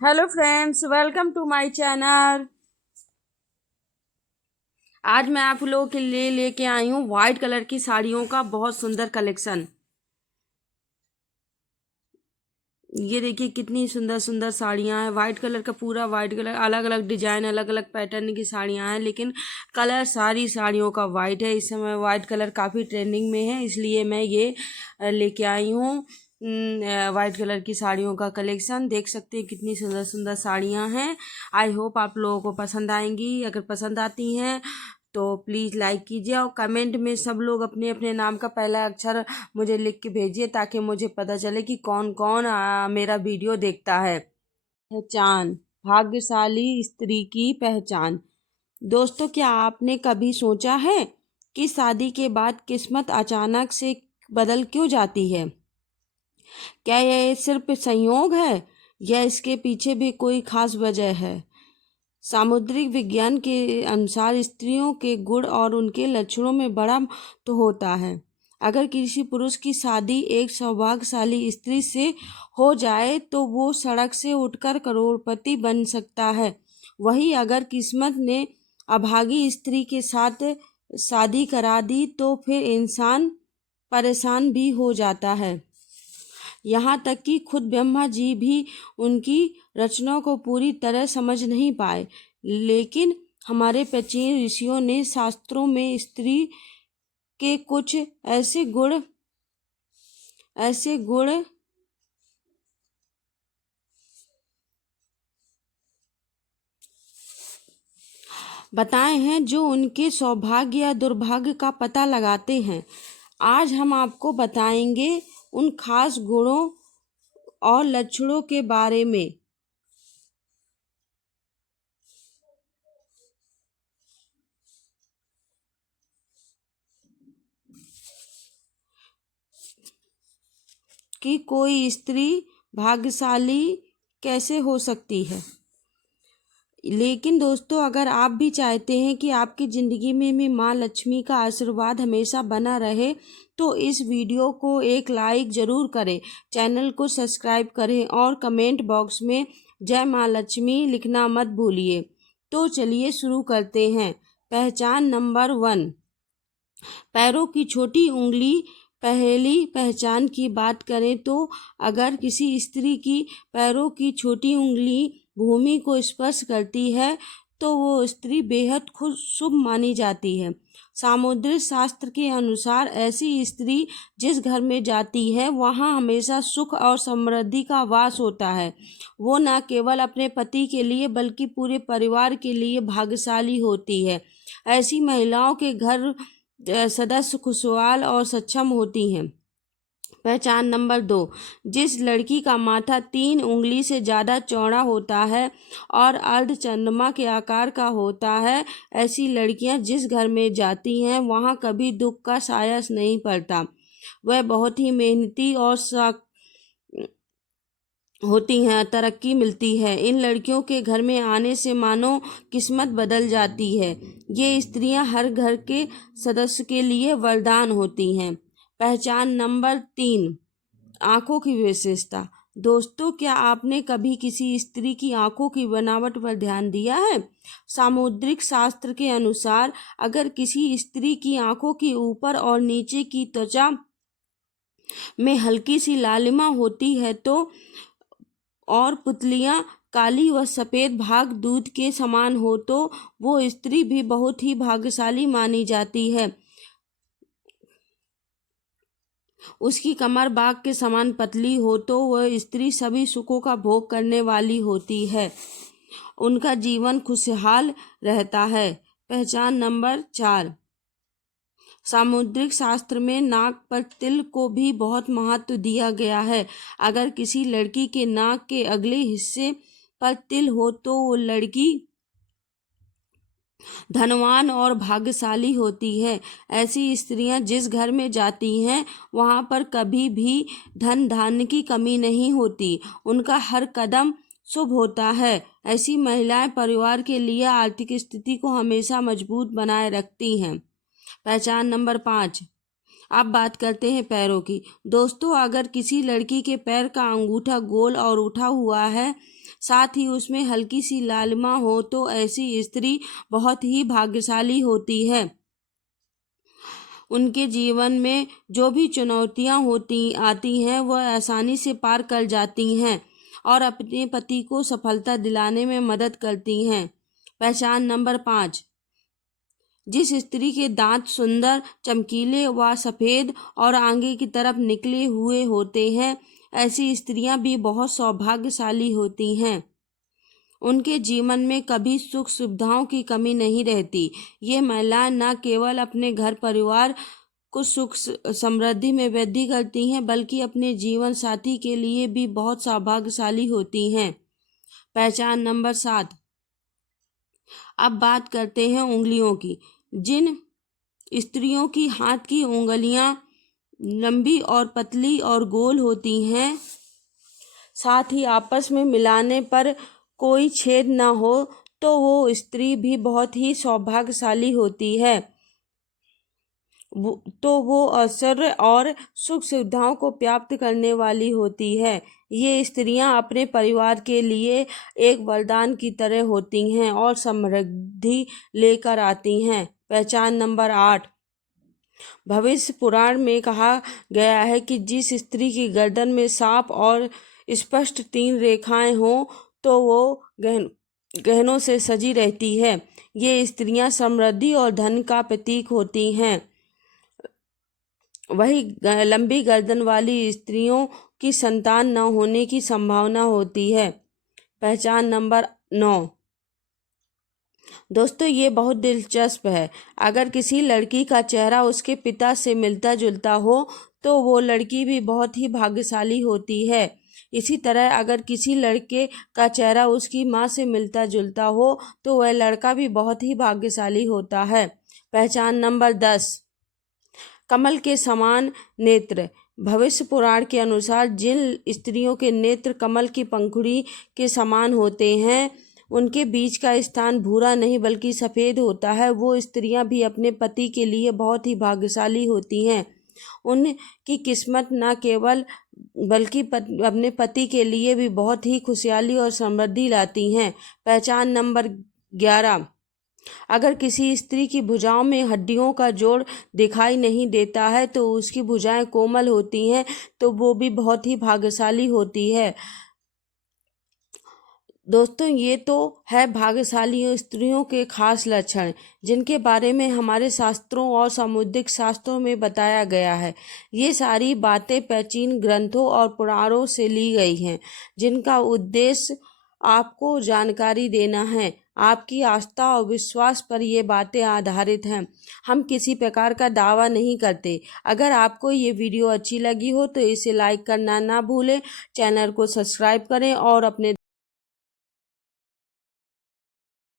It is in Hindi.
Hello friends, welcome to my channel. आज मैं आप लोगों के लिए लेके आई हूँ वाइट कलर की साड़ियों का बहुत सुंदर कलेक्शन। ये देखिए कितनी सुंदर सुंदर साड़ियाँ हैं। वाइट कलर का पूरा वाइट कलर, अलग अलग डिजाइन, अलग अलग पैटर्न की साड़ियाँ हैं, लेकिन कलर सारी साड़ियों का वाइट है। इस समय वाइट कलर काफ़ी ट्रेंडिंग में है, इसलिए मैं ये लेके आई हूँ वाइट कलर की साड़ियों का कलेक्शन। देख सकते हैं कितनी सुंदर सुंदर साड़ियाँ हैं। आई होप आप लोगों को पसंद आएंगी। अगर पसंद आती हैं तो प्लीज़ लाइक कीजिए और कमेंट में सब लोग अपने अपने नाम का पहला अक्षर मुझे लिख के भेजिए, ताकि मुझे पता चले कि कौन कौन मेरा वीडियो देखता है। पहचान, भाग्यशाली स्त्री की पहचान। दोस्तों, क्या आपने कभी सोचा है कि शादी के बाद किस्मत अचानक से बदल क्यों जाती है? क्या यह सिर्फ संयोग है या इसके पीछे भी कोई खास वजह है? सामुद्रिक विज्ञान के अनुसार स्त्रियों के गुण और उनके लक्षणों में बड़ा तो होता है। अगर किसी पुरुष की शादी एक सौभाग्यशाली स्त्री से हो जाए तो वो सड़क से उठकर करोड़पति बन सकता है। वहीं अगर किस्मत ने अभागी स्त्री के साथ शादी करा दी तो फिर इंसान परेशान भी हो जाता है। यहाँ तक कि खुद ब्रह्मा जी भी उनकी रचनाओं को पूरी तरह समझ नहीं पाए। लेकिन हमारे प्राचीन ऋषियों ने शास्त्रों में स्त्री के कुछ ऐसे गुण बताए हैं जो उनके सौभाग्य या दुर्भाग्य का पता लगाते हैं। आज हम आपको बताएंगे उन खास गुणों और लक्षणों के बारे में। कि कोई स्त्री भाग्यशाली कैसे हो सकती है। लेकिन दोस्तों, अगर आप भी चाहते हैं कि आपकी ज़िंदगी में भी माँ लक्ष्मी का आशीर्वाद हमेशा बना रहे, तो इस वीडियो को एक लाइक ज़रूर करें, चैनल को सब्सक्राइब करें और कमेंट बॉक्स में जय माँ लक्ष्मी लिखना मत भूलिए। तो चलिए शुरू करते हैं। पहचान नंबर 1, पैरों की छोटी उंगली। पहली पहचान की बात करें तो अगर किसी स्त्री की पैरों की छोटी उंगली भूमि को स्पर्श करती है तो वो स्त्री बेहद खुद शुभ मानी जाती है। सामुद्रिक शास्त्र के अनुसार ऐसी स्त्री जिस घर में जाती है वहाँ हमेशा सुख और समृद्धि का वास होता है। वो न केवल अपने पति के लिए बल्कि पूरे परिवार के लिए भाग्यशाली होती है। ऐसी महिलाओं के घर सदस्य खुशहाल और सक्षम होती हैं। पहचान नंबर 2, जिस लड़की का माथा 3 उंगली से ज़्यादा चौड़ा होता है और अर्ध चंद्रमा के आकार का होता है, ऐसी लड़कियां जिस घर में जाती हैं वहां कभी दुख का साया नहीं पड़ता। वह बहुत ही मेहनती और होती हैं, तरक्की मिलती है। इन लड़कियों के घर में आने से मानो किस्मत बदल जाती है। ये स्त्रियां हर घर के सदस्य के लिए वरदान होती हैं। पहचान नंबर 3, आंखों की विशेषता। दोस्तों, क्या आपने कभी किसी स्त्री की आंखों की बनावट पर ध्यान दिया है? सामुद्रिक शास्त्र के अनुसार अगर किसी स्त्री की आंखों की ऊपर और नीचे की त्वचा में हल्की सी लालिमा होती है तो और पुतलियां काली व सफ़ेद भाग दूध के समान हो तो वो स्त्री भी बहुत ही भाग्यशाली मानी जाती है। उसकी कमर बाघ के समान पतली हो तो वह स्त्री सभी सुखों का भोग करने वाली होती है। उनका जीवन खुशहाल रहता है। पहचान नंबर 4, सामुद्रिक शास्त्र में नाक पर तिल को भी बहुत महत्व दिया गया है। अगर किसी लड़की के नाक के अगले हिस्से पर तिल हो तो वो लड़की धनवान और भाग्यशाली होती है। ऐसी स्त्रियां जिस घर में जाती हैं वहां पर कभी भी धन धान्य की कमी नहीं होती। उनका हर कदम शुभ होता है। ऐसी महिलाएं परिवार के लिए आर्थिक स्थिति को हमेशा मजबूत बनाए रखती हैं। पहचान नंबर 5, अब बात करते हैं पैरों की। दोस्तों, अगर किसी लड़की के पैर का अंगूठा गोल और उठा हुआ है साथ ही उसमें हल्की सी लालिमा हो तो ऐसी स्त्री बहुत ही भाग्यशाली होती है। उनके जीवन में जो भी चुनौतियां आती हैं वह आसानी से पार कर जाती हैं और अपने पति को सफलता दिलाने में मदद करती हैं। पहचान नंबर 5, जिस स्त्री के दांत सुंदर, चमकीले व सफ़ेद और आगे की तरफ निकले हुए होते हैं, ऐसी स्त्रियां भी बहुत सौभाग्यशाली होती हैं। उनके जीवन में कभी सुख सुविधाओं की कमी नहीं रहती। ये महिलाएं न केवल अपने घर परिवार को सुख समृद्धि में वृद्धि करती हैं, बल्कि अपने जीवन साथी के लिए भी बहुत सौभाग्यशाली होती हैं। पहचान नंबर 7, अब बात करते हैं उंगलियों की। जिन स्त्रियों की हाथ की उंगलियां लंबी और पतली और गोल होती हैं, साथ ही आपस में मिलाने पर कोई छेद न हो, तो वो स्त्री भी बहुत ही सौभाग्यशाली होती है। तो वो अवसर और सुख सुविधाओं को प्राप्त करने वाली होती है। ये स्त्रियां अपने परिवार के लिए एक वरदान की तरह होती हैं और समृद्धि लेकर आती हैं। पहचान नंबर 8, भविष्य पुराण में कहा गया है कि जिस स्त्री की गर्दन में सांप और स्पष्ट 3 रेखाएं हों तो वो गहनों से सजी रहती है। ये स्त्रियां समृद्धि और धन का प्रतीक होती हैं। वही लंबी गर्दन वाली स्त्रियों की संतान न होने की संभावना होती है। पहचान नंबर 9, दोस्तों ये बहुत दिलचस्प है। अगर किसी लड़की का चेहरा उसके पिता से मिलता जुलता हो तो वो लड़की भी बहुत ही भाग्यशाली होती है। इसी तरह अगर किसी लड़के का चेहरा उसकी माँ से मिलता जुलता हो तो वह लड़का भी बहुत ही भाग्यशाली होता है। पहचान नंबर 10, कमल के समान नेत्र। भविष्य पुराण के अनुसार जिन स्त्रियों के नेत्र कमल की पंखुड़ी के समान होते हैं, उनके बीच का स्थान भूरा नहीं बल्कि सफ़ेद होता है। वो स्त्रियां भी अपने पति के लिए बहुत ही भाग्यशाली होती हैं। उनकी किस्मत न केवल बल्कि अपने पति के लिए भी बहुत ही खुशहाली और समृद्धि लाती हैं। पहचान नंबर 11, अगर किसी स्त्री की भुजाओं में हड्डियों का जोड़ दिखाई नहीं देता है तो उसकी भुजाएं कोमल होती हैं, तो वो भी बहुत ही भाग्यशाली होती है। दोस्तों ये तो है भाग्यशाली स्त्रियों के खास लक्षण, जिनके बारे में हमारे शास्त्रों और सामुद्रिक शास्त्रों में बताया गया है। ये सारी बातें प्राचीन ग्रंथों और पुराणों से ली गई हैं, जिनका उद्देश्य आपको जानकारी देना है। आपकी आस्था और विश्वास पर ये बातें आधारित हैं। हम किसी प्रकार का दावा नहीं करते। अगर आपको ये वीडियो अच्छी लगी हो तो इसे लाइक करना ना भूलें, चैनल को सब्सक्राइब करें और अपने